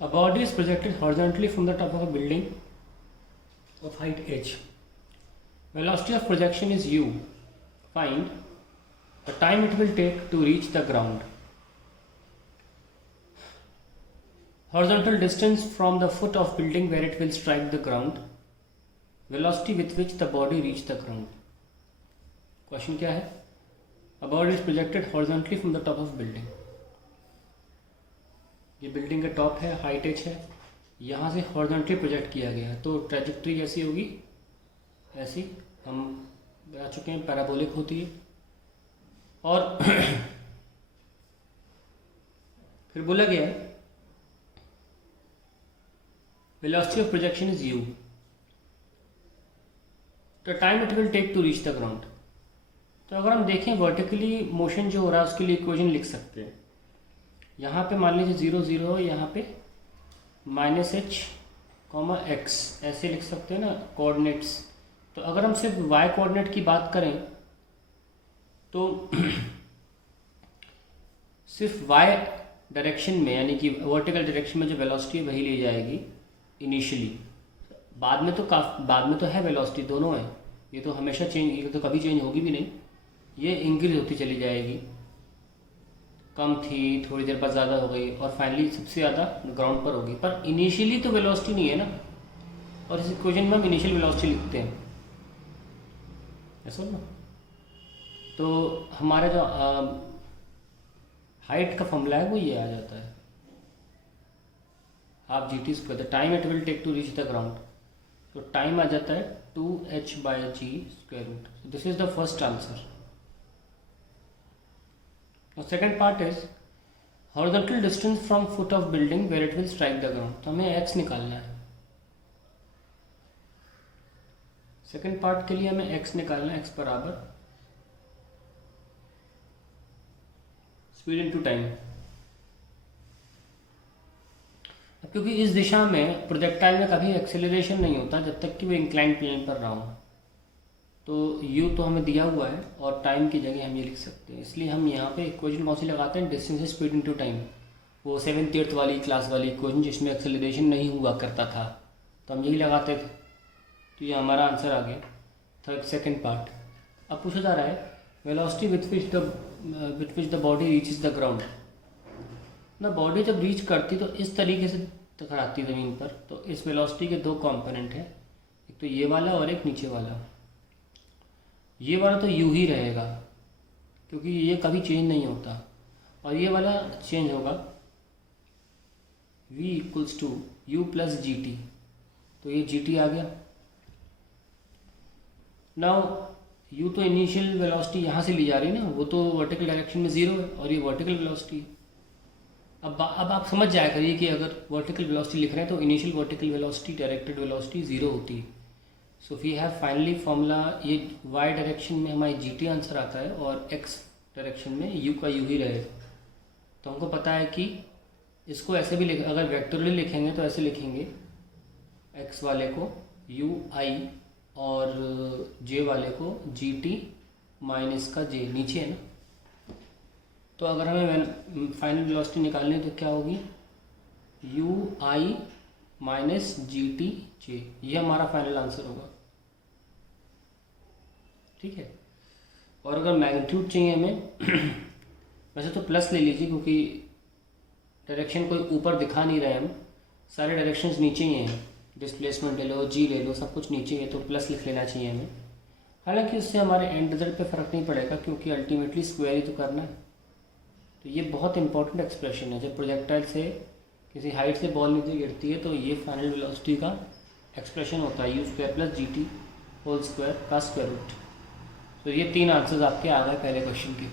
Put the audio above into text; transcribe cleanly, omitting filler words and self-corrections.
A body is projected horizontally from the top of a building of height h. Velocity of projection is u. Find the time it will take to reach the ground. Horizontal distance from the foot of building where it will strike the ground. Velocity with which the body reach the ground. Question क्या है? A body is projected horizontally from the top of building. ये building का top है, height H है, यहाँ से horizontally project किया गया है, तो ट्रैजेक्टरी कैसी होगी? ऐसी हम बता चुके हैं, पैराबोलिक होती है। और फिर बोला गया है velocity of projection is u, the time it will take to reach the ground. तो अगर हम देखें वर्टिकली मोशन जो हो रहा है उसके लिए इक्वेशन लिख सकते हैं। यहाँ पे मान लीजिए 0 0 है, यहाँ पे -h, x ऐसे लिख सकते हैं ना कोऑर्डिनेट्स। तो अगर हम सिर्फ y कोऑर्डिनेट की बात करें तो सिर्फ y डायरेक्शन में यानी कि वर्टिकल डायरेक्शन में जो वेलोसिटी है वही ली जाएगी इनिशियली। बाद में तो है वेलोसिटी, दोनों है, ये तो हमेशा चेंज, ये तो कभी चेंज होगी भी नहीं, ये इंक्रीज होती चली जाएगी। कम थी, थोड़ी देर बाद ज़्यादा हो गई और फाइनली सबसे ज़्यादा ग्राउंड पर होगी। पर इनिशियली तो वेलोसिटी नहीं है ना, और इस इक्वेशन में हम इनिशियल वेलोसिटी लिखते हैं, ऐसा ना। तो हमारा जो हाइट का फॉर्मूला है वो ये आ जाता है, half g t square, the time it will take to reach the ground. तो टाइम आ जाता है 2h/g square root. This is the first answer. Now second part is horizontal distance from foot of building where it will strike the ground. तो हमें x निकालना है। Second part के लिए हमें x निकालना है, x बराबर स्पीड इनटू टाइम। अब क्योंकि इस दिशा में प्रोजेक्टाइल में कभी एक्सेलरेशन नहीं होता जब तक कि वो इंक्लाइंड प्लेन पर रहा हो, तो u तो हमें दिया हुआ है और टाइम की जगह हम ये लिख सकते हैं। इसलिए हम यहाँ पे इक्वेशन कौन सी लगाते हैं? डिस्टेंस स्पीड इनटू टाइम, वो 7th 8th वाली क्लास वाली इक्वेशन जिसमें एक्सेलरेशन नहीं हुआ करता था, तो हम यही लगाते थे। तो ये हमारा आंसर आ गया। Second part. अब पूछा जा रहा है velocity with which the body reaches the ground. ना बॉडी जब रीच करती तो इस तरीके से टकराती ज़मीन पर, तो इस वेलोसिटी के दो कॉम्पोनेंट हैं, एक तो ये वाला और एक नीचे वाला। ये वाला तो यू ही रहेगा क्योंकि ये कभी चेंज नहीं होता, और ये वाला चेंज होगा v equals to u plus g t. तो ये जी टी आ गया। नाउ u तो इनिशियल वेलोसिटी यहाँ से ली जा रही है ना, वो तो वर्टिकल डायरेक्शन में 0 है और ये वर्टिकल वेलोसिटी है। अब आप समझ जाया करिए कि अगर वर्टिकल वेलोसिटी लिख रहे हैं तो initial vertical velocity directed velocity 0 होती है। So we have finally formula, ये y डायरेक्शन में हमारी जी टी आंसर आता है और x डायरेक्शन में u का u ही रहेगा। तो हमको पता है कि इसको ऐसे भी अगर वेक्टोरली लिखेंगे तो ऐसे लिखेंगे, x वाले को u i और j वाले को जी टी माइनस का j, नीचे है ना। तो अगर हमें फाइनल वेलोसिटी निकालनी है तो क्या होगी? u i minus G T J, ये हमारा फाइनल आंसर होगा। ठीक है। और अगर मैग्नीट्यूड चाहिए हमें वैसे तो प्लस ले लीजिए क्योंकि डायरेक्शन कोई ऊपर दिखा नहीं रहे, हम सारे डायरेक्शंस नीचे ही हैं। डिस्प्लेसमेंट ले लो, जी ले लो, सब कुछ नीचे ही है, तो प्लस लिख लेना चाहिए हमें। हालांकि उससे हमारे एंड रिजल्ट पे फ़र्क नहीं पड़ेगा क्योंकि अल्टीमेटली स्क्वायर ही तो करना है। तो ये बहुत इंपॉर्टेंट एक्सप्रेशन है। जब प्रोजेक्टाइल से किसी हाइट से बॉल नीचे गिरती है तो ये फाइनल वेलोसिटी का एक्सप्रेशन होता है, u² plus g t whole square plus square root. तो ये 3 आंसर्स आपके आ गए पहले क्वेश्चन के।